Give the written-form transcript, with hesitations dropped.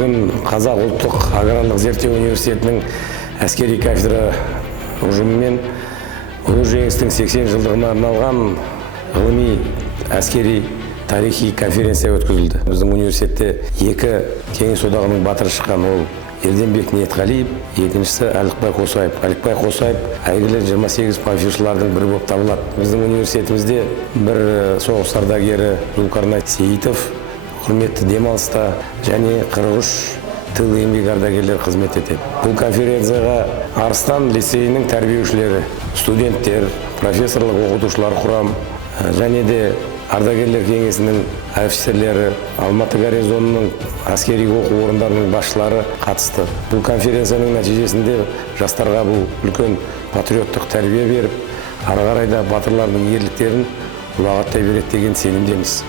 Бүгін Қазақ ұлттық аграрлық зерттеу университетінің әскери кафедра ұжымымен ұлы жеңістің 80 жылдығына арналған ғылыми әскери тарихи конференция өткізілді. Біздің университетте екі кеңес одағының батыры шыққан, ол Ерденбек Ниетқалиев, екіншісі Әлікбай Қосаев. Әлікбай Қосаев әйгілі 28 панфиловшылардың бірі болып табылады. Біздің университетімізде бір соғыс ардагері Зұлқарнай Сейітов құрметті демалыста және 43 тыл еңбек ардагерлері қызмет етеді. Бұл конференцияға Арыстан лицейінің тәрбиеушілері, студенттер, профессорлық оқытушылар құрам және де ардагерлер кеңесінің офицерлері, Алматы гарнизонының әскери оқу орындарының басшылары қатысты. Бұл конференцияның нәтижесінде жастарға бұл үлкен патриоттық тәрбие беріп, ары қарай да батырлардың ерліктерін ұлағаттай береді деген сенімдеміз.